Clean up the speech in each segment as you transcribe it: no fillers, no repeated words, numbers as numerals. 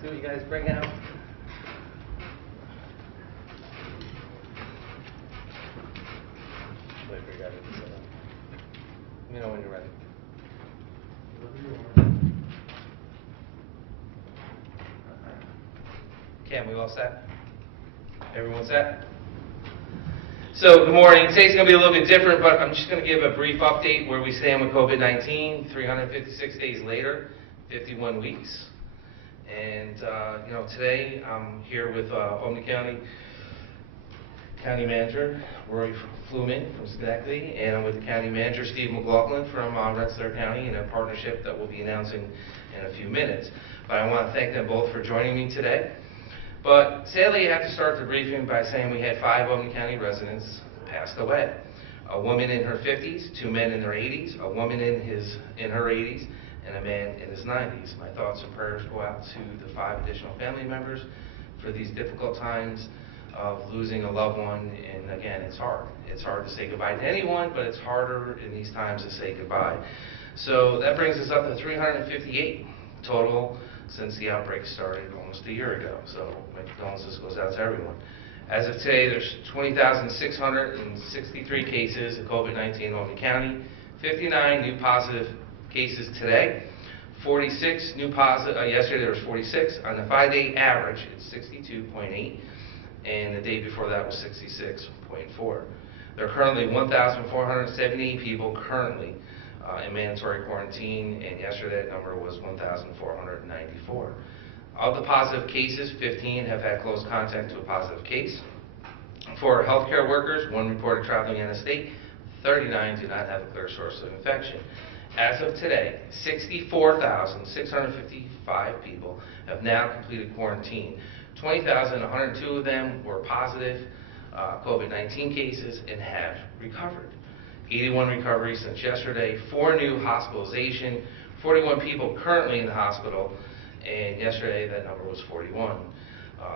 See what you guys bring out. Wait for you guys to set up. Let me know when you're ready. Cam, we all set? Everyone set? So, good morning. Today's going to be a little bit different, but I'm just going to give a brief update where we stand with COVID-19, 356 days later, 51 weeks. And, today I'm here with Albany County Manager, Rory Fluman from Schenectady, and I'm with the County Manager, Steve McLaughlin from Rensselaer County, in a partnership that we'll be announcing in a few minutes. But I want to thank them both for joining me today. But sadly, I have to start the briefing by saying we had 5 Albany County residents passed away. A woman in her 50s, 2 men in their 80s, a woman in her 80s, and a man in his 90s. My thoughts and prayers go out to the 5 additional family members for these difficult times of losing a loved one. And again, it's hard. It's hard to say goodbye to anyone, but it's harder in these times to say goodbye. So that brings us up to 358 total since the outbreak started almost a year ago. So my condolences goes out to everyone. As of today, there's 20,663 cases of COVID-19 in Albany County, 59 new positive cases today, 46 new positive, yesterday there was 46. On the 5-day average, it's 62.8, and the day before that was 66.4. There are currently 1,478 people currently in mandatory quarantine, and yesterday that number was 1,494. Of the positive cases, 15 have had close contact to a positive case. For healthcare workers, 1 reported traveling out of state, 39 do not have a clear source of infection. As of today, 64,655 people have now completed quarantine. 20,102 of them were positive COVID-19 cases and have recovered. 81 recoveries since yesterday, 4 new hospitalization, 41 people currently in the hospital, and yesterday that number was 41.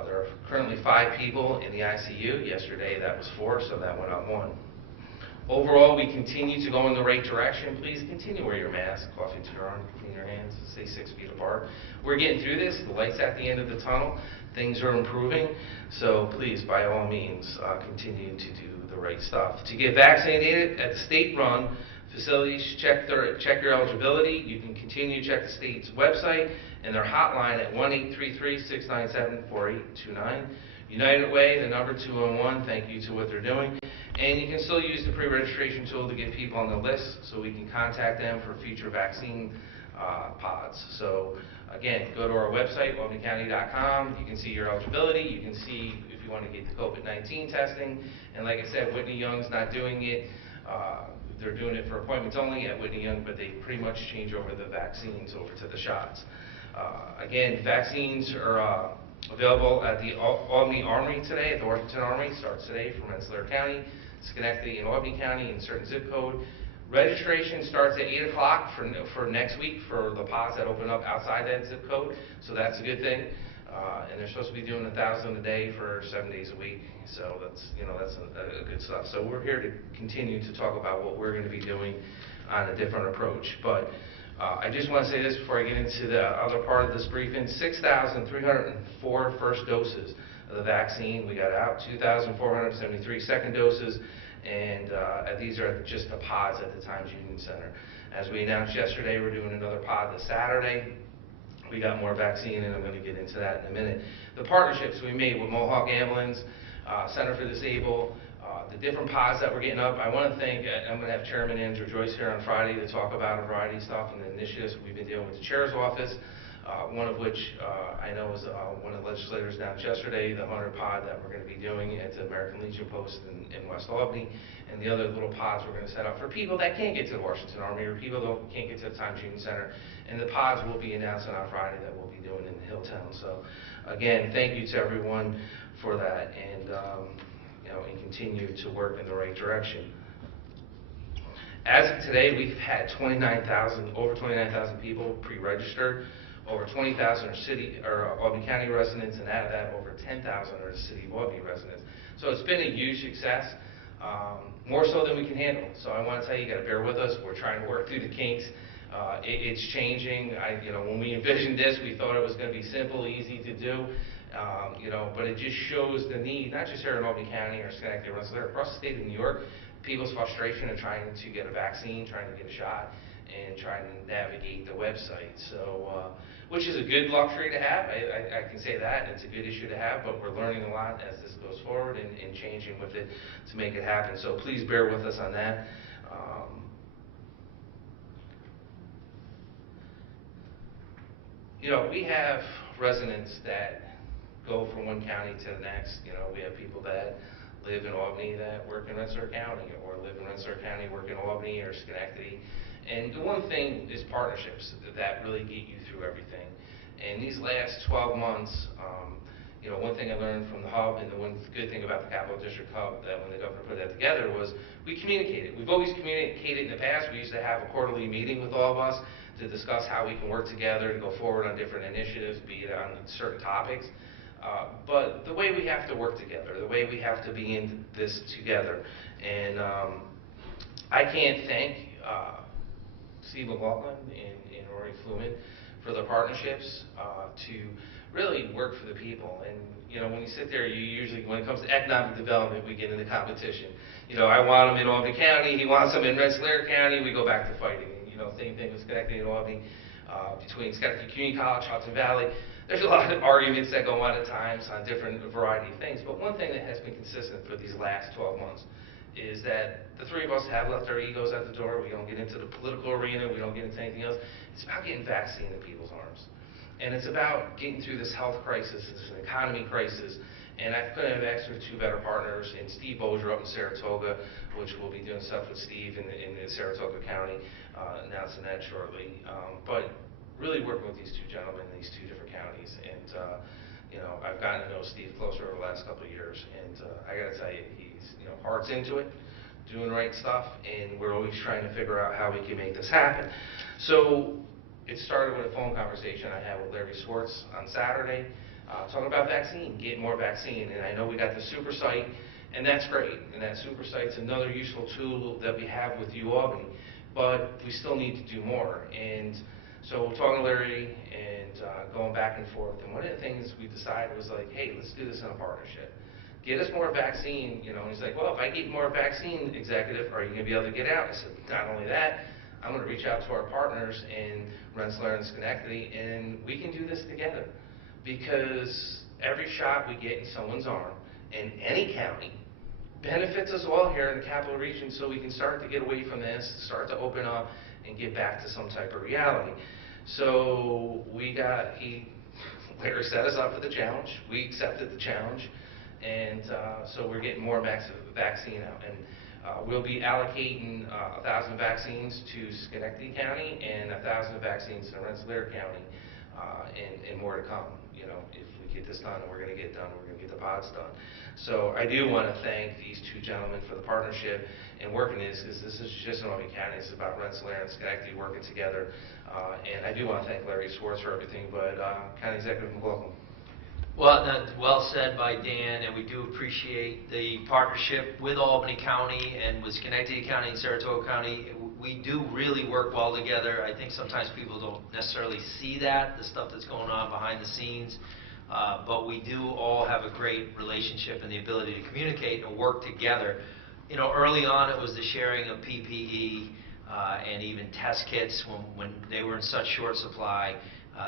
There are currently 5 people in the ICU. Yesterday that was 4, so that went up 1. Overall, we continue to go in the right direction. Please continue to wear your mask, cough into your arm, clean your hands, stay 6 feet apart. We're getting through this. The light's at the end of the tunnel. Things are improving. So please, by all means, continue to do the right stuff. To get vaccinated at the state-run facilities, check your eligibility. You can continue to check the state's website and their hotline at 1-833-697-4829. United Way, the number 211, thank you to what they're doing. And you can still use the pre-registration tool to get people on the list so we can contact them for future vaccine pods. So again, go to our website, albanycounty.com. You can see your eligibility. You can see if you want to get the COVID-19 testing. And like I said, Whitney Young's not doing it. They're doing it for appointments only at Whitney Young, but they pretty much change over the vaccines over to the shots. Again, vaccines are available at the Albany Armory today, at the Washington Armory. Starts today from Rensselaer County, Schenectady, and Albany County in a certain zip code. Registration starts at 8 o'clock for next week for the pods that open up outside that zip code, so that's a good thing. And they're supposed to be doing 1,000 a day for 7 days a week, so that's a good stuff. So we're here to continue to talk about what we're going to be doing on a different approach. But I just want to say this before I get into the other part of this briefing. 6,304 first doses of the vaccine we got out, 2,473 second doses, and these are just the pods at the Times Union Center. As we announced yesterday, we're doing another pod this Saturday. We got more vaccine, and I'm going to get into that in a minute. The partnerships we made with Mohawk Ambulance, Center for Disabled, the different pods that we're getting up. I want to thank, I'm going to have Chairman Andrew Joyce here on Friday to talk about a variety of stuff and the initiatives we've been dealing with the Chair's office, one of which I know was one of the legislators announced yesterday, the 100 pod that we're going to be doing at the American Legion Post in West Albany, and the other little pods we're going to set up for people that can't get to the Washington Armory or people that can't get to the Times Union Center. And the pods will be announcing on Friday that we'll be doing in Hilltown. So again, thank you to everyone for that, and and continue to work in the right direction. As of today, we've had over 29,000 people pre-registered. Over 20,000 are Albany County residents, and out of that, over 10,000 are City of Albany residents. So it's been a huge success, more so than we can handle. So I want to tell you, you got to bear with us. We're trying to work through the kinks. It's changing. When we envisioned this, we thought it was going to be simple, easy to do. But it just shows the need, not just here in Albany County or Schenectady or Rensselaer, across the state of New York, people's frustration of trying to get a vaccine, trying to get a shot, and trying to navigate the website. So, which is a good luxury to have. I can say that. It's a good issue to have, but we're learning a lot as this goes forward and changing with it to make it happen. So please bear with us on that. We have residents that go from one county to the next. We have people that live in Albany that work in Rensselaer County, or live in Rensselaer County, work in Albany or Schenectady. And the one thing is partnerships that really get you through everything. And these last 12 months, one thing I learned from the hub, and the one good thing about the Capital District Hub, that when the governor put that together, was we communicated. We've always communicated in the past. We used to have a quarterly meeting with all of us to discuss how we can work together to go forward on different initiatives, be it on certain topics. But the way we have to work together, the way we have to be in this together. And I can't thank Steve McLaughlin and Rory Fluman for the partnerships to really work for the people. And when you sit there, you usually, when it comes to economic development, we get into competition. I want them in Albany County, he wants them in Rensselaer County, we go back to fighting. Same thing with Schenectady and Albany, between Schenectady Community College, Hudson Valley. There's a lot of arguments that go on at times on different variety of things. But one thing that has been consistent for these last 12 months is that the three of us have left our egos at the door. We don't get into the political arena. We don't get into anything else. It's about getting vaccine in people's arms. And it's about getting through this health crisis, this economy crisis. And I couldn't have asked for two better partners in Steve Bozier up in Saratoga, which we'll be doing stuff with Steve in the Saratoga County, announcing that shortly. But really working with these two gentlemen in these two different counties. And, I've gotten to know Steve closer over the last couple of years. And I got to tell you, he's, heart's into it, doing the right stuff. And we're always trying to figure out how we can make this happen. So it started with a phone conversation I had with Larry Schwartz on Saturday. Talking about vaccine, get more vaccine. And I know we got the super site, and that's great. And that super site's another useful tool that we have with Albany, but we still need to do more. And so talking to Larry and going back and forth, and one of the things we decided was like, hey, let's do this in a partnership. Get us more vaccine, and he's like, well, if I get more vaccine, executive, are you going to be able to get out? I said, not only that, I'm going to reach out to our partners in Rensselaer and Schenectady, and we can do this together. Because every shot we get in someone's arm in any county benefits us all here in the capital region, so we can start to get away from this, start to open up, and get back to some type of reality. So Larry set us up for the challenge. We accepted the challenge, and so we're getting more vaccine out. And we'll be allocating 1,000 vaccines to Schenectady County and 1,000 vaccines to Rensselaer County, and more to come. If we get this done, and we're going to get done, we're going to get the pods done. So I do want to thank these two gentlemen for the partnership and working this, because this is just in Albany County. It's about Rensselaer and Schenectady working together. And I do want to thank Larry Schwartz for everything, but County Executive McLaughlin. Well, well said by Dan, and we do appreciate the partnership with Albany County and with Schenectady County and Saratoga County. We do really work well together. I think sometimes people don't necessarily see that, the stuff that's going on behind the scenes, but we do all have a great relationship and the ability to communicate and work together. Early on it was the sharing of PPE and even test kits when they were in such short supply.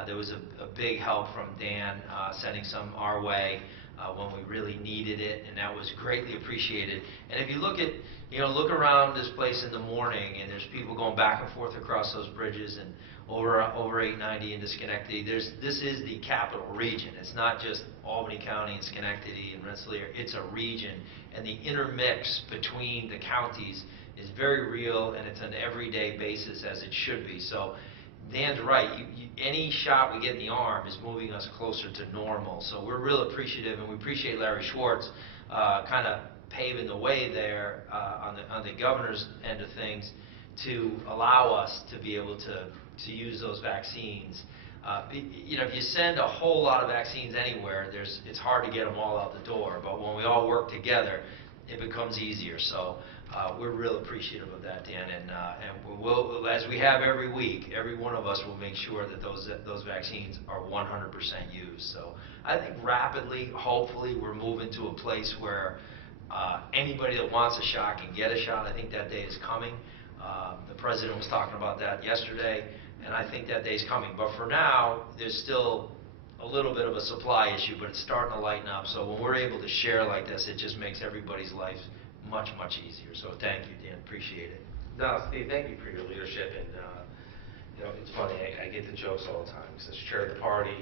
There was a big help from Dan sending some our way when we really needed it, and that was greatly appreciated. And if you look at, look around this place in the morning, and there's people going back and forth across those bridges and over 890 into Schenectady. This is the capital region. It's not just Albany County and Schenectady and Rensselaer. It's a region, and the intermix between the counties is very real, and it's an everyday basis, as it should be. So Dan's right. Any shot we get in the arm is moving us closer to normal. So we're real appreciative, and we appreciate Larry Schwartz kind of paving the way there on the governor's end of things to allow us to be able to use those vaccines. If you send a whole lot of vaccines anywhere, it's hard to get them all out the door. But when we all work together, it becomes easier. So we're real appreciative of that, Dan, and we'll, as we have every week, every one of us will make sure that those vaccines are 100% used. So I think rapidly, hopefully, we're moving to a place where anybody that wants a shot can get a shot. I think that day is coming. The president was talking about that yesterday, and I think that day's coming. But for now, there's still a little bit of a supply issue, but it's starting to lighten up. So when we're able to share like this, it just makes everybody's life much, much easier. So thank you, Dan. Appreciate it. No, Steve, thank you for your leadership. And, it's funny, I get the jokes all the time. Because chair of the party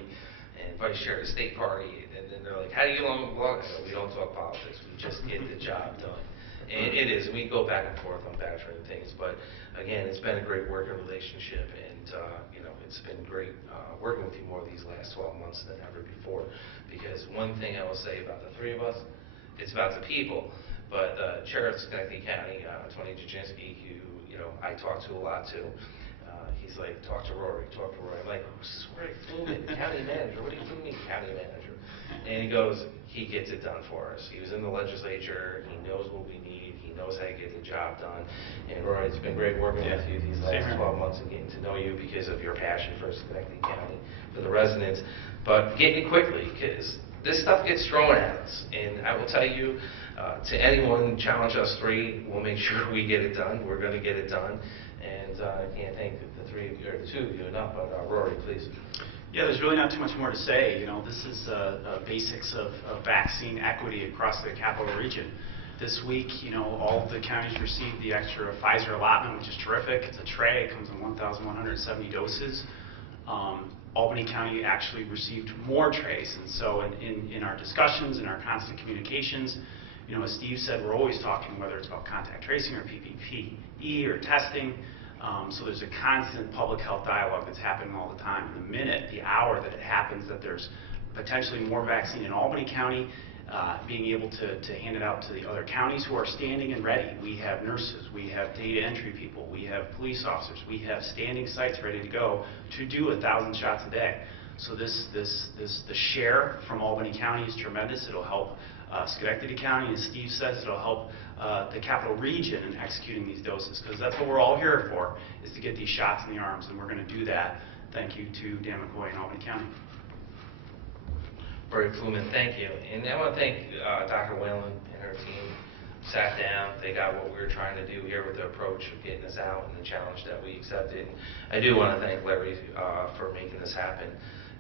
and vice chair of the state party, and then they're like, how do you get along with McLaughlin? We don't talk politics. We just get the job done. And it is. We go back and forth on battering things. But, again, it's been a great working relationship. And, it's been great working with you more these last 12 months than ever before. Because one thing I will say about the three of us, it's about the people. But Chair of Schenectady County, Tony Jaczynski, who I talk to a lot too, he's like, talk to Rory, talk to Rory. I'm like, who's this Rory Fluman, county manager? What do you mean county manager? And he goes, he gets it done for us. He was in the legislature. He knows what we need. He knows how to get the job done. And Rory, it's been great working with you these last 12 months and getting to know you because of your passion for Schenectady County, for the residents, but getting it quickly because this stuff gets thrown at us. And I will tell you, to anyone, challenge us three, we'll make sure we get it done. We're going to get it done. And I can't thank the three of you, or the two of you enough, but Rory, please. Yeah, there's really not too much more to say. This is basics of vaccine equity across the capital region. This week, all of the counties received the extra Pfizer allotment, which is terrific. It's a tray. It comes in 1,170 doses. Albany County actually received more trays. And so in our discussions, in our constant communications, as Steve said, we're always talking, whether it's about contact tracing or PPE or testing. So there's a constant public health dialogue that's happening all the time. And the minute, the hour that it happens that there's potentially more vaccine in Albany County, being able to hand it out to the other counties who are standing and ready. We have nurses, we have data entry people, we have police officers, we have standing sites ready to go to do 1,000 shots a day. So the share from Albany County is tremendous. It'll help Schenectady County, as Steve says, it'll help the capital region in executing these doses, because that's what we're all here for, is to get these shots in the arms, and we're going to do that. Thank you to Dan McCoy and Albany County. Rory Fluman, thank you. And I want to thank Dr. Whalen and her team. Sat down, they got what we were trying to do here with the approach of getting us out and the challenge that we accepted. And I do want to thank Larry for making this happen.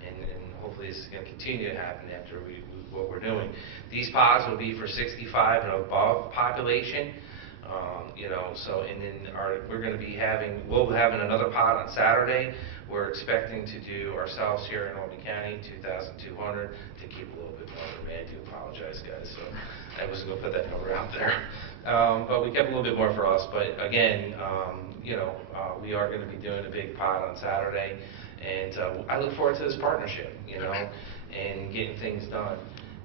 And hopefully this is going to continue to happen after what we're doing. These pods will be for 65 and above population. And then we're going to be we'll be having another pod on Saturday. We're expecting to do ourselves here in Albany County, 2,200, to keep a little bit more. I do apologize, guys. So I wasn't going to put that number out there. But we kept a little bit more for us. But again, we are going to be doing a big pod on Saturday. And I look forward to this partnership, and getting things done.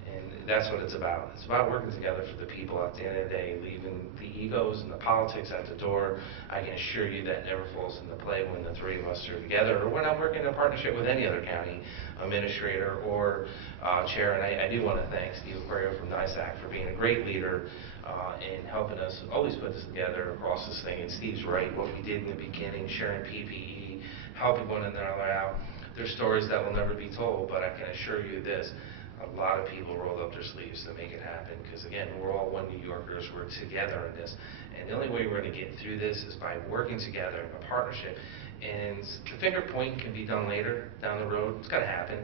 And that's what it's about. It's about working together for the people at the end of the day, leaving the egos and the politics at the door. I can assure you that never falls into play when the three of us are together, or when I'm working in a partnership with any other county administrator or chair. And I do want to thank Steve Aquario from NISAC for being a great leader and helping us always put this together across this thing. And Steve's right, what we did in the beginning, sharing PPE, helping one another out. There's stories that will never be told, but I can assure you this, a lot of people rolled up their sleeves to make it happen, because again, we're all one New Yorkers, we're together in this, and the only way we're going to get through this is by working together in a partnership. And the finger pointing can be done later, down the road, it's got to happen,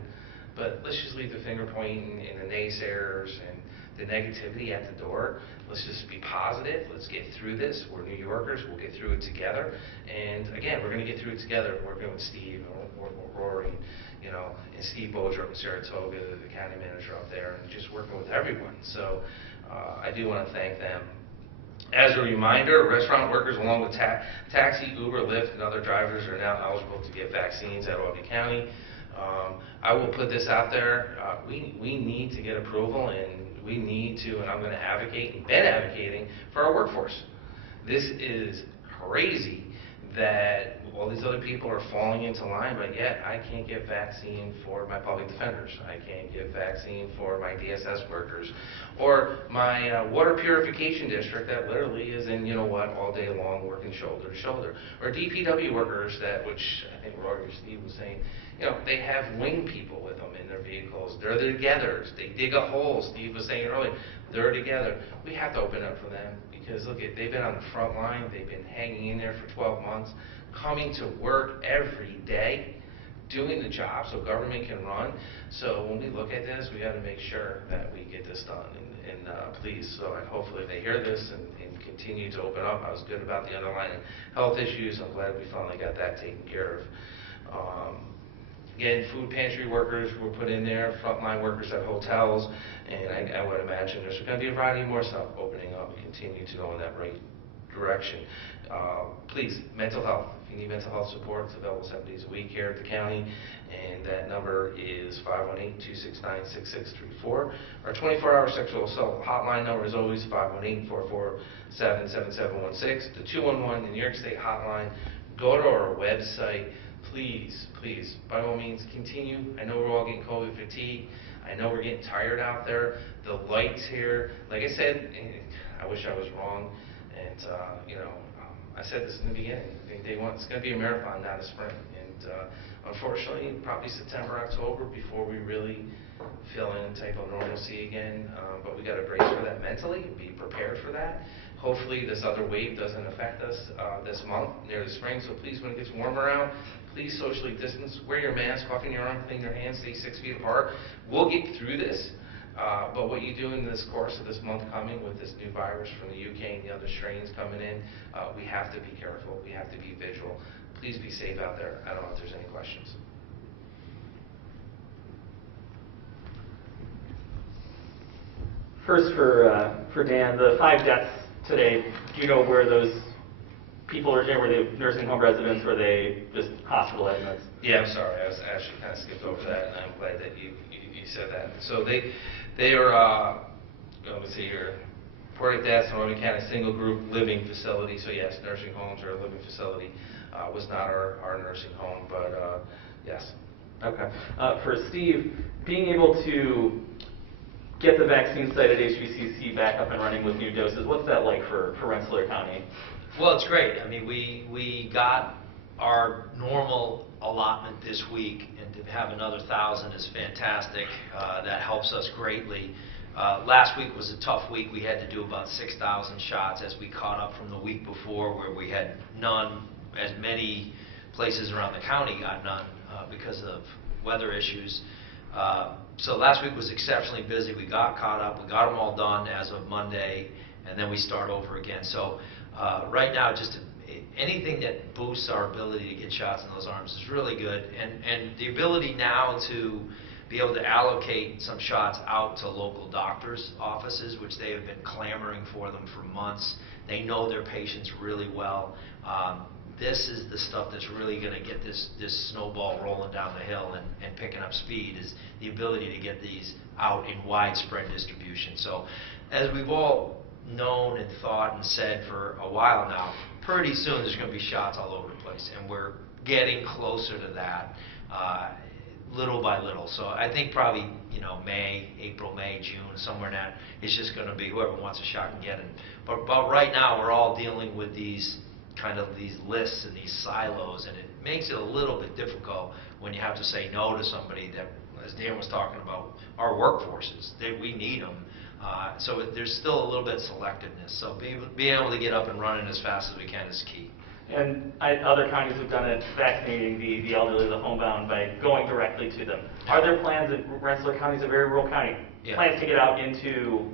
but let's just leave the finger pointing and the naysayers and the negativity at the door. Let's just be positive. Let's get through this. We're New Yorkers. We'll get through it together. And again, we're going to get through it together. Working with Steve and Rory, and Steve Bodger up in Saratoga, the county manager up there, and just working with everyone. So I do want to thank them. As a reminder, restaurant workers along with taxi, Uber, Lyft, and other drivers are now eligible to get vaccines at Albany County. I will put this out there. We need to get approval, and we need to, and I'm going to advocate and been advocating for our workforce. This is crazy that all these other people are falling into line, but yet I can't get vaccine for my public defenders. I can't get vaccine for my DSS workers, or my water purification district that literally is in, you know what, all day long working shoulder to shoulder. Or DPW workers that, which I think Rory or Steve was saying, you know, they have wing people with them in their vehicles. They're together. They dig a hole. Steve was saying earlier, they're together. We have to open up for them because, look, they've been on the front line. They've been hanging in there for 12 months, coming to work every day, doing the job so government can run. So when we look at this, we got to make sure that we get this done. And please, so hopefully they hear this and continue to open up. I was good about the underlying health issues. I'm glad we finally got that taken care of. Again, food pantry workers were put in there, frontline workers at hotels, and I would imagine there's going to be a variety more stuff opening up and continue to go in that right direction. Please, mental health. If you need mental health support, it's available 7 days a week here at the county, and that number is 518-269-6634. Our 24-hour sexual assault hotline number is always 518-447-7716. The 211, the New York State hotline. Go to our website. Please, please, by all means, continue. I know we're all getting COVID fatigue. I know we're getting tired out there. The lights here, like I said, I wish I was wrong. And, you know, I said this in the beginning. It's going to be a marathon, not a sprint. And unfortunately, probably September, October before we really feel any type of normalcy again. But we got to brace for that mentally and be prepared for that. Hopefully, this other wave doesn't affect us this month near the spring. So please, when it gets warmer out, please socially distance. Wear your mask, cough in your arm, clean your hands, stay 6 feet apart. We'll get through this. But what you do in this course of this month coming with this new virus from the UK and the other strains coming in, we have to be careful. We have to be vigilant. Please be safe out there. I don't know if there's any questions. First for Dan, the 5 deaths today, do you know where those people are? Were they nursing home residents? Were they just hospital admits? Yeah, I'm sorry. I actually kind of skipped over that, and I'm glad that you said that. So they are, let me see here, reported deaths in Albany County single group living facility. So yes, nursing homes or a living facility. Was not our nursing home, but yes. Okay. For Steve, being able to get the vaccine site at HBCC back up and running with new doses, what's that like for Rensselaer County? Well, it's great. I mean, we got our normal allotment this week, and to have another 1,000 is fantastic. That helps us greatly. Last week was a tough week. We had to do about 6,000 shots as we caught up from the week before, where we had none. As many places around the county got none because of weather issues. So last week was exceptionally busy. We got caught up. We got them all done as of Monday, and then we start over again. So right now, just anything that boosts our ability to get shots in those arms is really good. And the ability now to be able to allocate some shots out to local doctors' offices, which they have been clamoring for them for months. They know their patients really well. This is the stuff that's really going to get this snowball rolling down the hill and picking up speed, is the ability to get these out in widespread distribution. So as we've all known and thought and said for a while now, pretty soon there's going to be shots all over the place, and we're getting closer to that little by little. So I think probably, you know, April, May, June, somewhere in that, it's just going to be whoever wants a shot can get it. But right now we're all dealing with these lists and these silos, and it makes it a little bit difficult when you have to say no to somebody that, as Dan was talking about, our workforces, we need them. So there's still a little bit of selectiveness. So being able to get up and running as fast as we can is key. And other counties have done it, vaccinating the elderly, the homebound, by going directly to them. Are there plans in Rensselaer County, is a very rural county, plans to get out into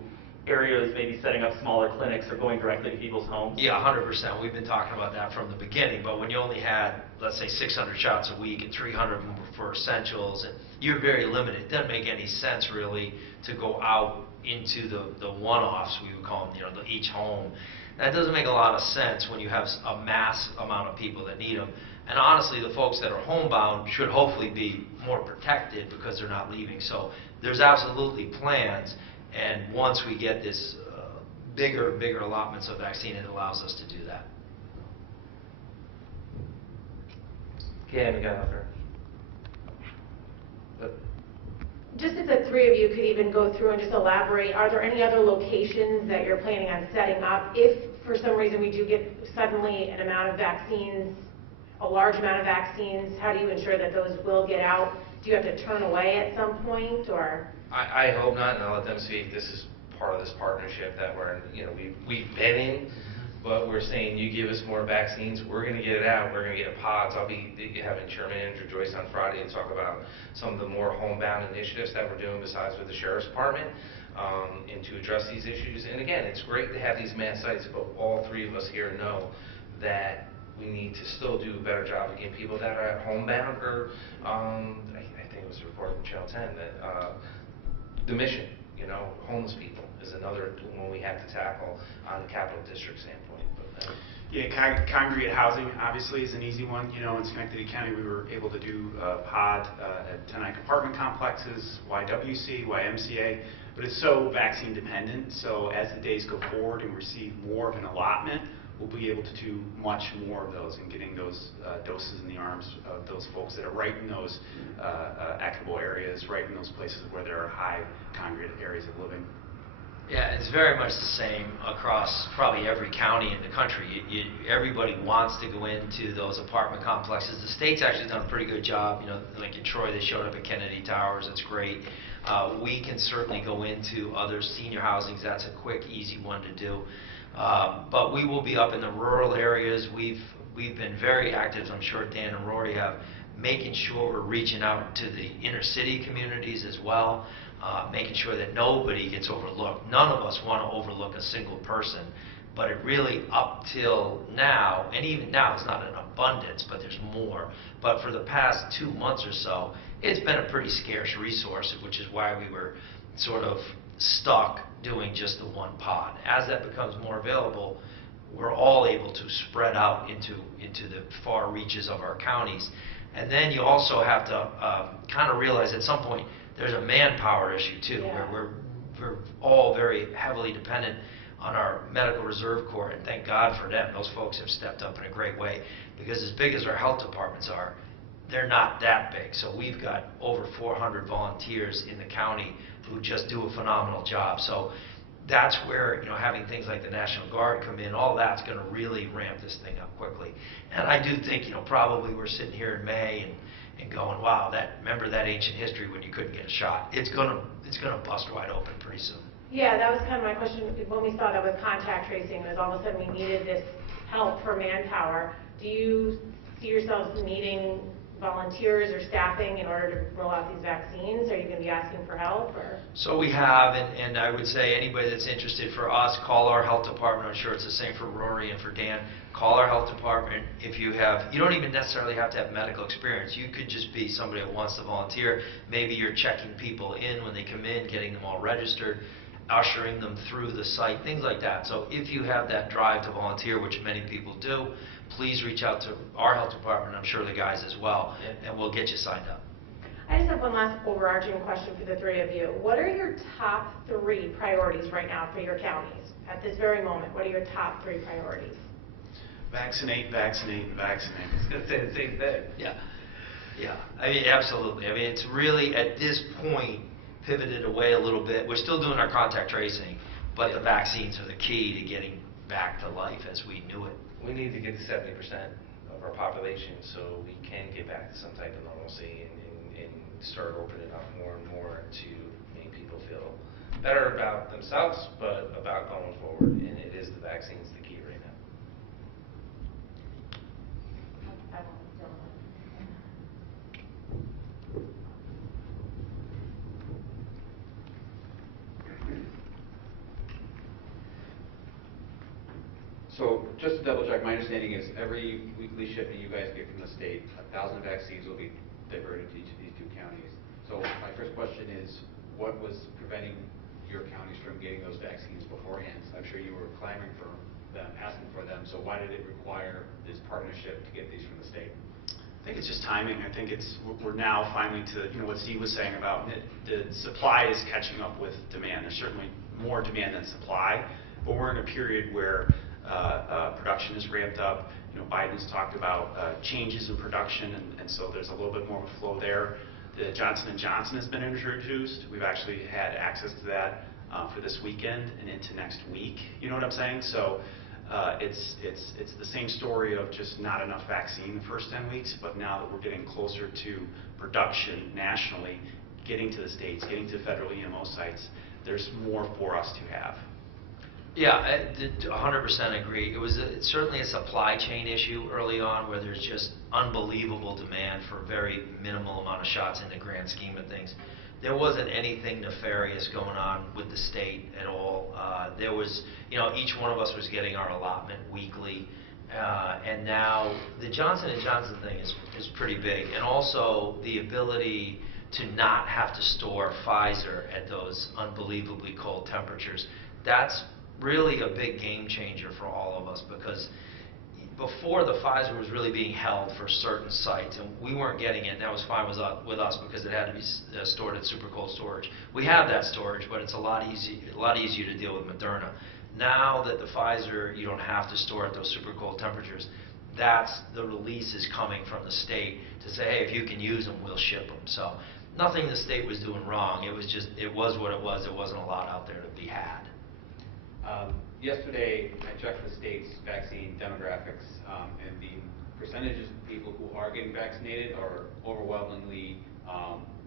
areas, maybe setting up smaller clinics or going directly to people's homes? Yeah, 100%. We've been talking about that from the beginning. But when you only had, let's say, 600 shots a week and 300 of them were for essentials, and you're very limited. It doesn't make any sense really to go out into the one-offs, we would call them, you know, each home. That doesn't make a lot of sense when you have a mass amount of people that need them. And honestly, the folks that are homebound should hopefully be more protected because they're not leaving. So there's absolutely plans. And once we get this bigger allotments of vaccine, it allows us to do that. Yeah, McLaughlin. Just if the three of you could even go through and just elaborate, are there any other locations that you're planning on setting up? If for some reason we do get suddenly an amount of vaccines, a large amount of vaccines, how do you ensure that those will get out? Do you have to turn away at some point, or? I hope not, and I'll let them speak. This is part of this partnership that we've been in, but we're saying you give us more vaccines, we're going to get it out, we're going to get pods. I'll be having Chairman Manager Joyce on Friday to talk about some of the more homebound initiatives that we're doing besides with the Sheriff's Department, and to address these issues. And again, it's great to have these mass sites, but all three of us here know that we need to still do a better job of getting people that are at homebound, or I think it was a report from Channel 10 that the mission, homeless people is another one we have to tackle on the Capital District standpoint. But, yeah, congregate housing obviously is an easy one. In Schenectady County, we were able to do a pod at 10 apartment complexes, YWC, YMCA, but it's so vaccine dependent. So as the days go forward and we receive more of an allotment, we'll be able to do much more of those and getting those doses in the arms of those folks that are right in those equitable areas, right in those places where there are high congregate areas of living. Yeah, it's very much the same across probably every county in the country. Everybody wants to go into those apartment complexes. The state's actually done a pretty good job. Like in Troy, they showed up at Kennedy Towers. It's great. We can certainly go into other senior housings. That's a quick, easy one to do. But we will be up in the rural areas. We've been very active, I'm sure Dan and Rory have, making sure we're reaching out to the inner city communities as well, making sure that nobody gets overlooked. None of us want to overlook a single person, but it really up till now, and even now it's not an abundance, but there's more. But for the past 2 months or so, it's been a pretty scarce resource, which is why we were sort of stuck doing just the one pod. As that becomes more available, we're all able to spread out into the far reaches of our counties. And then you also have to kind of realize at some point there's a manpower issue too, Yeah. where we're all very heavily dependent on our Medical Reserve Corps, and thank God for them. Those folks have stepped up in a great way, because as big as our health departments are, they're not that big. So we've got over 400 volunteers in the county who just do a phenomenal job. So that's where, having things like the National Guard come in, all that's going to really ramp this thing up quickly. And I do think, probably we're sitting here in May and going, wow, remember that ancient history when you couldn't get a shot? It's going to bust wide open pretty soon. Yeah, that was kind of my question. When we saw that with contact tracing, was all of a sudden we needed this help for manpower. Do you see yourselves needing volunteers or staffing in order to roll out these vaccines? Are you going to be asking for help? Or? So we have, and I would say anybody that's interested, for us, call our health department. I'm sure it's the same for Rory and for Dan. Call our health department. If you don't even necessarily have to have medical experience. You could just be somebody that wants to volunteer. Maybe you're checking people in when they come in, getting them all registered, ushering them through the site, things like that. So if you have that drive to volunteer, which many people do, please reach out to our health department, I'm sure the guys as well, and we'll get you signed up. I just have one last overarching question for the three of you. What are your top 3 priorities right now for your counties? At this very moment, what are your top 3 priorities? Vaccinate, vaccinate, vaccinate. I was going to say the same thing. Yeah. I mean, absolutely. I mean, it's really, at this point, pivoted away a little bit. We're still doing our contact tracing, but the vaccines are the key to getting back to life as we knew it. We need to get to 70% of our population so we can get back to some type of normalcy and start opening up more and more to make people feel better about themselves, but about going forward. And it is the vaccines the key right now. So just to double check, my understanding is every weekly shipment you guys get from the state, 1,000 vaccines will be diverted to each of these 2 counties. So my first question is, what was preventing your counties from getting those vaccines beforehand? I'm sure you were clamoring for them, asking for them. So why did it require this partnership to get these from the state? I think it's just timing. I think we're now finally to, what Steve was saying about the supply is catching up with demand. There's certainly more demand than supply, but we're in a period where production is ramped up. Biden's talked about changes in production, and so there's a little bit more of a flow there. The Johnson & Johnson has been introduced. We've actually had access to that for this weekend and into next week. You know what I'm saying? So it's the same story of just not enough vaccine the first 10 weeks, but now that we're getting closer to production nationally, getting to the states, getting to federal EMO sites, there's more for us to have. Yeah, I 100% agree. It was certainly a supply chain issue early on where there's just unbelievable demand for very minimal amount of shots in the grand scheme of things. There wasn't anything nefarious going on with the state at all. There was, each one of us was getting our allotment weekly. And now the Johnson & Johnson thing is pretty big. And also the ability to not have to store Pfizer at those unbelievably cold temperatures. That's really a big game changer for all of us, because before the Pfizer was really being held for certain sites and we weren't getting it, and that was fine with us because it had to be stored at super cold storage. We have that storage, but it's a lot easier to deal with Moderna. Now that the Pfizer, you don't have to store at those super cold temperatures, that's the release is coming from the state to say, hey, if you can use them, we'll ship them. So nothing the state was doing wrong. It was what it was. There wasn't a lot out there to be had. Yesterday, I checked the state's vaccine demographics, and the percentages of people who are getting vaccinated are overwhelmingly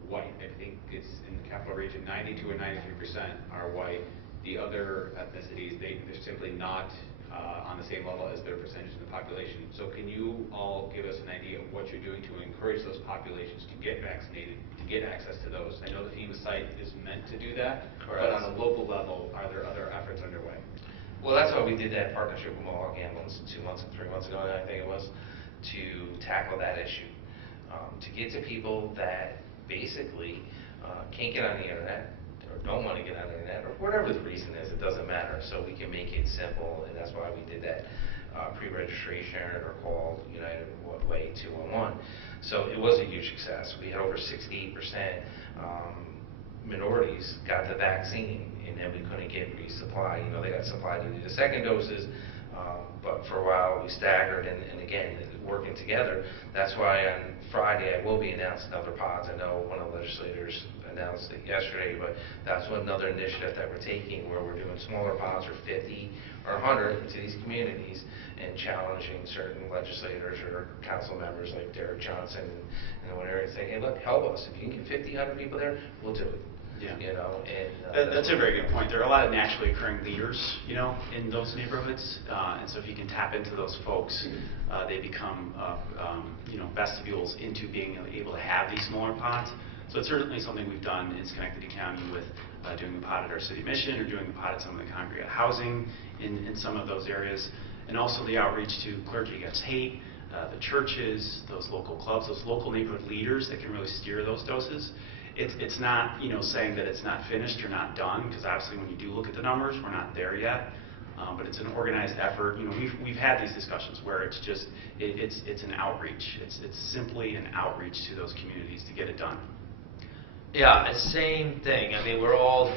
white. I think it's in the capital region, 92 or 93% are white. The other ethnicities, they're simply not on the same level as their percentage in the population. So can you all give us an idea of what you're doing to encourage those populations to get vaccinated, to get access to those? I know the FEMA site is meant to do that, but on a local level, are there other efforts underway? Well, that's why we did that partnership with McLaughlin 2 months and 3 months ago, I think it was, to tackle that issue. To get to people that basically can't get on the internet, or don't want to get on the internet, or whatever the reason is, it doesn't matter. So we can make it simple, and that's why we did that pre-registration, or called United Way 211. So it was a huge success. We had over 68% minorities got the vaccine, and then we couldn't get resupply. They got supplied to do the second doses, but for a while we staggered, and again, working together. That's why on Friday I will be announcing other pods. I know one of the legislators announced it yesterday, but that's another initiative that we're taking, where we're doing smaller pods, or 50 or 100 into these communities, and challenging certain legislators or council members like Derek Johnson and whatever, and saying, hey, look, help us. If you can get 50, 100 people there, we'll do it. Yeah. That's a very good point. There are a lot of naturally occurring leaders, in those neighborhoods, and so if you can tap into those folks, they become, vestibules into being able to have these smaller pods. So it's certainly something we've done in Schenectady County with doing a pod at our city mission, or doing a pod at some of the congregate housing in some of those areas, and also the outreach to Clergy Against Hate, the churches, those local clubs, those local neighborhood leaders that can really steer those doses. It's not, saying that it's not finished or not done, because obviously when you do look at the numbers, we're not there yet. But it's an organized effort. We've had these discussions where it's just it's an outreach. It's simply an outreach to those communities to get it done. Yeah, same thing. I mean, we're all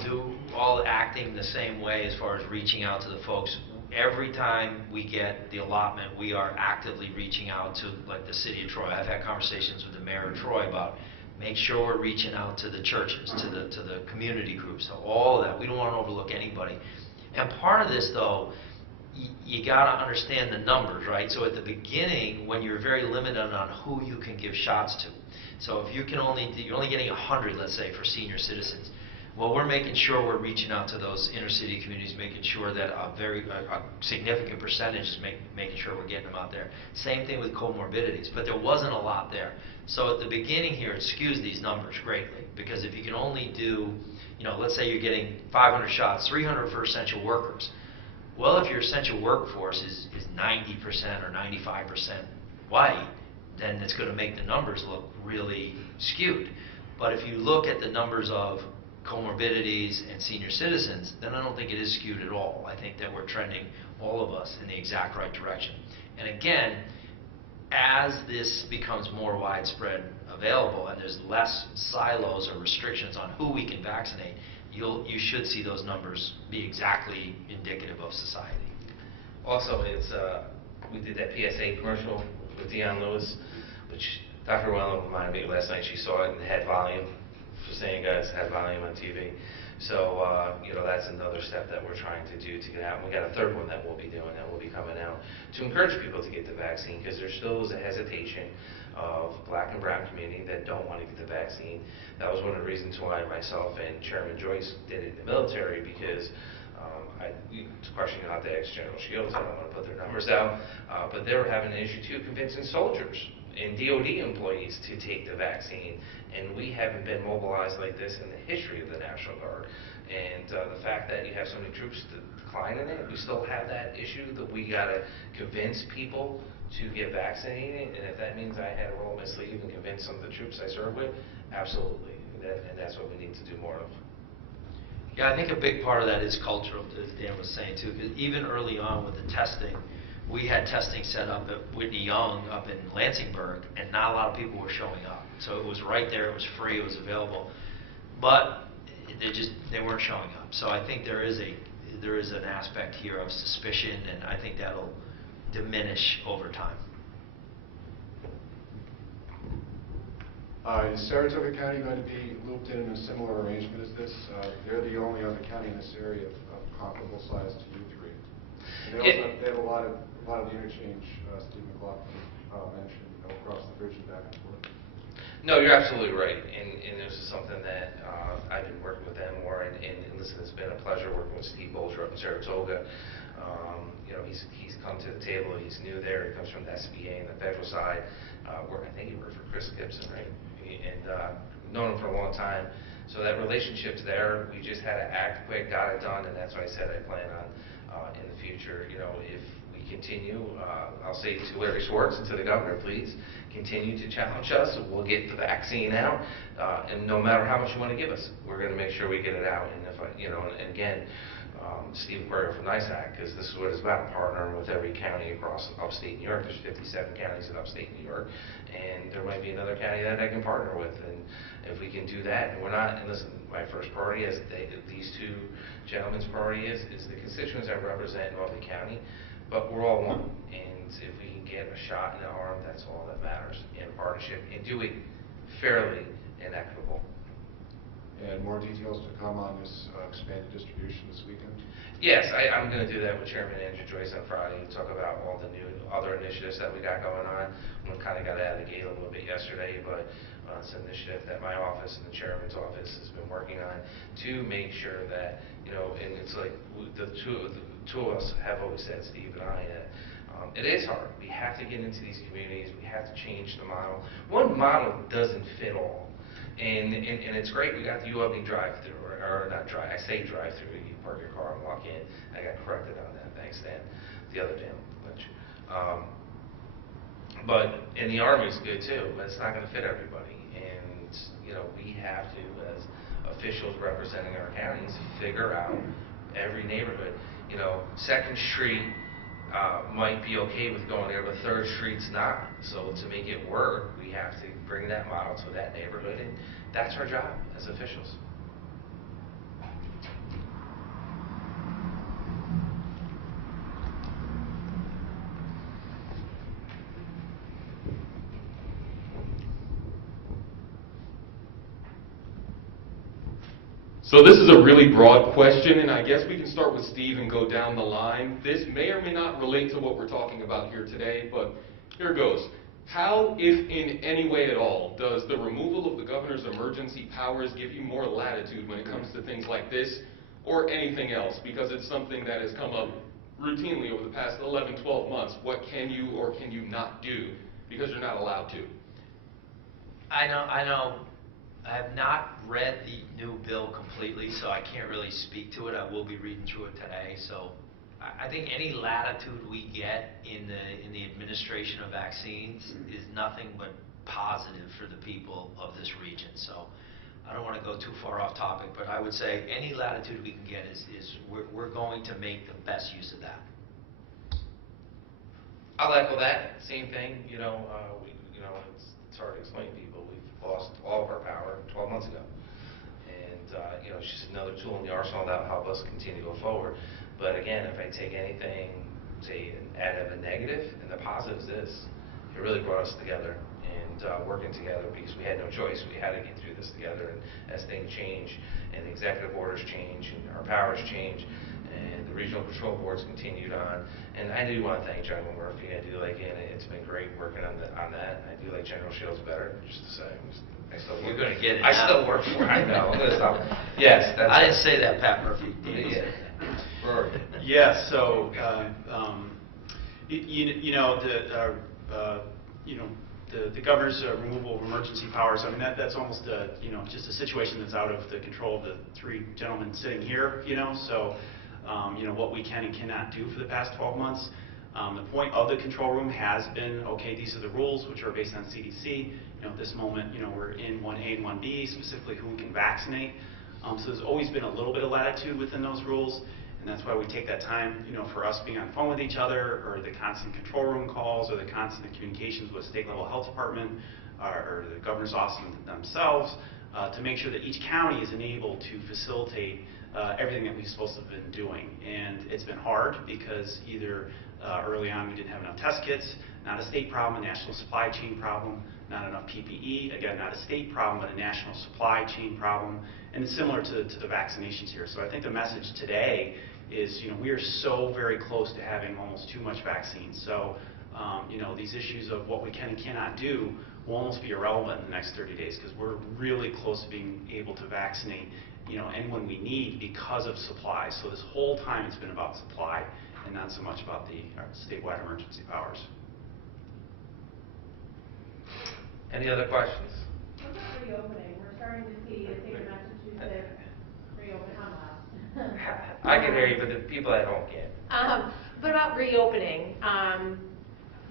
acting the same way as far as reaching out to the folks. Every time we get the allotment, we are actively reaching out to, like, the city of Troy. I've had conversations with the mayor of Troy about make sure we're reaching out to the churches, to the community groups, so all of that. We don't want to overlook anybody. And part of this, though, you got to understand the numbers, right? So at the beginning, when you're very limited on who you can give shots to, so if you're only getting 100, let's say, for senior citizens, well, we're making sure we're reaching out to those inner city communities, making sure that a significant percentage is making sure we're getting them out there. Same thing with comorbidities, but there wasn't a lot there. So at the beginning here, it skews these numbers greatly, because if you can only do, let's say you're getting 500 shots, 300 for essential workers. Well, if your essential workforce is 90% or 95% white, then it's going to make the numbers look really skewed. But if you look at the numbers of comorbidities and senior citizens, then I don't think it is skewed at all. I think that we're trending, all of us, in the exact right direction. And again, as this becomes more widespread available and there's less silos or restrictions on who we can vaccinate, you should see those numbers be exactly indicative of society. Also, it's we did that PSA commercial with Deion Lewis, which Dr. Wellen reminded me last night she saw it and had volume. Just saying, guys, had volume on TV. So, that's another step that we're trying to do to get out. And we got a third one that we'll be doing that will be coming out to encourage people to get the vaccine, because there still is a hesitation of black and brown community that don't want to get the vaccine. That was one of the reasons why myself and Chairman Joyce did it in the military, because it's a question you'll have to ask General Shields. I don't want to put their numbers out, but they were having an issue too convincing soldiers and DOD employees to take the vaccine, and we haven't been mobilized like this in the history of the National Guard. And the fact that you have so many troops declining it, we still have that issue that we got to convince people to get vaccinated. And if that means I had to roll my sleeve and convince some of the troops I serve with, absolutely. And that's what we need to do more of. Yeah, I think a big part of that is cultural, as Dan was saying too, because even early on with the testing, we had testing set up at Whitney Young up in Lansingburg, and not a lot of people were showing up. So it was right there, it was free, it was available, but they weren't showing up. So I think there is an aspect here of suspicion, and I think that'll diminish over time. Is Saratoga County going to be looped in a similar arrangement as this? They're the only other county in this area of comparable size to you three. And they have a lot of interchange, Steve McLaughlin mentioned, across the bridge and back and forth. No, you're absolutely right, and this is something that I've been working with them more, and listen, it's been a pleasure working with Steve Bolger up in Saratoga. He's come to the table, he's new there, he comes from the SBA and the federal side. I think he worked for Chris Gibson, right? And known him for a long time. So that relationship's there. We just had to act quick, got it done, and that's why I said I plan on in the future, if we continue, I'll say to Larry Schwartz and to the governor, please continue to challenge us. We'll get the vaccine out, and no matter how much you want to give us, we're going to make sure we get it out. And and again, Steve McCoy from NISAC, because this is what it's about, partnering with every county across upstate New York. There's 57 counties in upstate New York, and there might be another county that I can partner with. And if we can do that, and listen, my first priority, as these two gentlemen's priority is the constituents I represent in Albany County, but we're all one. And if we can get a shot in the arm, that's all that matters in partnership, and do it fairly and equitable. And more details to come on this expanded distribution this weekend? Yes, I'm going to do that with Chairman Andrew Joyce on Friday and talk about all the new other initiatives that we got going on. We kind of got out of the gate a little bit yesterday, but it's an initiative that my office and the chairman's office has been working on to make sure that, and it's like the two of us have always said, Steve and I, that it is hard. We have to get into these communities. We have to change the model. One model doesn't fit all. And it's great. We got the UOB drive-through, or not drive. I say drive-through. You park your car and walk in. I got corrected on that. Thanks, Dan. The other damn glitch. And the Army's good too, but it's not going to fit everybody. And we have to, as officials representing our counties, figure out every neighborhood. 2nd Street might be okay with going there, but 3rd Street's not. So to make it work, we have to bring that model to that neighborhood, and that's our job as officials. So this is a really broad question, and I guess we can start with Steve and go down the line. This may or may not relate to what we're talking about here today, but here goes. How, if in any way at all, does the removal of the governor's emergency powers give you more latitude when it comes to things like this or anything else? Because it's something that has come up routinely over the past 11, 12 months. What can you or can you not do because you're not allowed to? I know. I have not read the new bill completely, so I can't really speak to it. I will be reading through it today. So I think any latitude we get in the administration of vaccines is nothing but positive for the people of this region. So I don't want to go too far off topic, but I would say any latitude we can get is we're going to make the best use of that. I'll echo that. Same thing. It's hard to explain to people. We've lost all of our power 12 months ago, and it's just another tool in the arsenal that will help us continue to go forward. But again, if I take anything say, out of a negative, and the positive is this. It really brought us together and working together because we had no choice. We had to get through this together. And as things change and the executive orders change and our powers change and the regional control boards continued on. And I do want to thank General Murphy. I do like Anna. It's been great working on that. I do like General Shields better, just to say. I still work. You're going to get it I now. still work for it. I know. I'm going to stop. Yes. That's I didn't say that, Pat Murphy. Yeah. Rory. Yeah, so, the governor's removal of emergency powers, I mean, that's almost just a situation that's out of the control of the three gentlemen sitting here, so, what we can and cannot do for the past 12 months. The point of the control room has been, okay, these are the rules, which are based on CDC. At this moment, we're in 1A and 1B, specifically who we can vaccinate. So there's always been a little bit of latitude within those rules. And that's why we take that time, for us being on the phone with each other, or the constant control room calls, or the constant communications with state level health department, or the governor's office themselves, to make sure that each county is enabled to facilitate everything that we're supposed to have been doing. And it's been hard because either early on we didn't have enough test kits, not a state problem, a national supply chain problem, not enough PPE, again, not a state problem, but a national supply chain problem. And it's similar to the vaccinations here. So I think the message today is, we are so very close to having almost too much vaccine. So, these issues of what we can and cannot do will almost be irrelevant in the next 30 days because we're really close to being able to vaccinate, anyone we need because of supply. So this whole time it's been about supply and not so much about the statewide emergency powers. Any other questions? What about reopening? We're starting to see the state of Massachusetts reopen. I can hear you, but the people at home can't. What about reopening?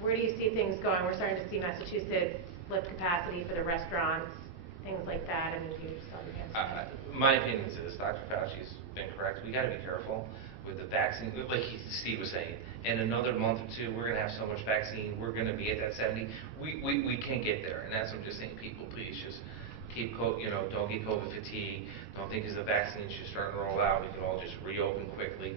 Where do you see things going? We're starting to see Massachusetts lift capacity for the restaurants, things like that. I mean, do you saw the answer? My opinion is this, Dr. Fauci's been correct. We got to be careful with the vaccine. Like Steve was saying, in another month or two, we're going to have so much vaccine, we're going to be at that 70. We can't get there, and that's what I'm just saying. People, please just keep, don't get COVID fatigue. Don't think as the vaccines just starting to roll out, we can all just reopen quickly.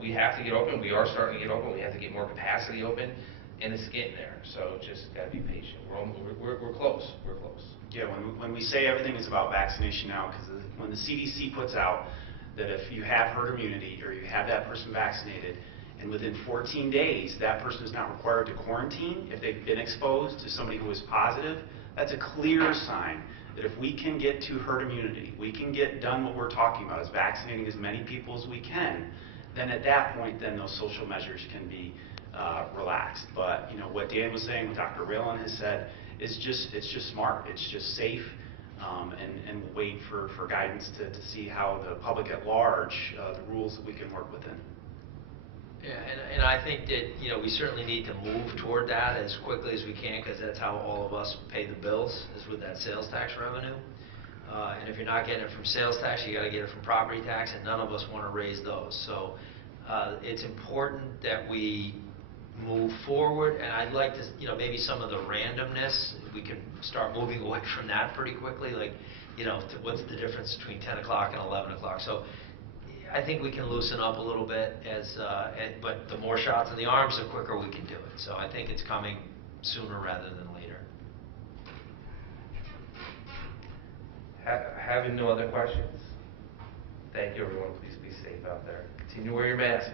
We have to get open. We are starting to get open. We have to get more capacity open, and it's getting there. So just got to be patient. We're close. We're close. Yeah, when we say everything is about vaccination now, because when the CDC puts out that if you have herd immunity or you have that person vaccinated, and within 14 days that person is not required to quarantine if they've been exposed to somebody who is positive, that's a clear sign that if we can get to herd immunity, we can get done what we're talking about, is vaccinating as many people as we can, then at that point, then those social measures can be relaxed. But what Dan was saying, what Dr. Raylan has said, it's just smart, it's just safe, and we'll wait for guidance to see how the public at large, the rules that we can work within. Yeah, and I think that, we certainly need to move toward that as quickly as we can because that's how all of us pay the bills, is with that sales tax revenue. And if you're not getting it from sales tax, you got to get it from property tax, and none of us want to raise those. So it's important that we move forward, and I'd like to, maybe some of the randomness, we can start moving away from that pretty quickly, like, what's the difference between 10 o'clock and 11 o'clock? So I think we can loosen up a little bit, but the more shots in the arms, the quicker we can do it. So I think it's coming sooner rather than later. Having no other questions, thank you, everyone. Please be safe out there. Continue to wear your mask.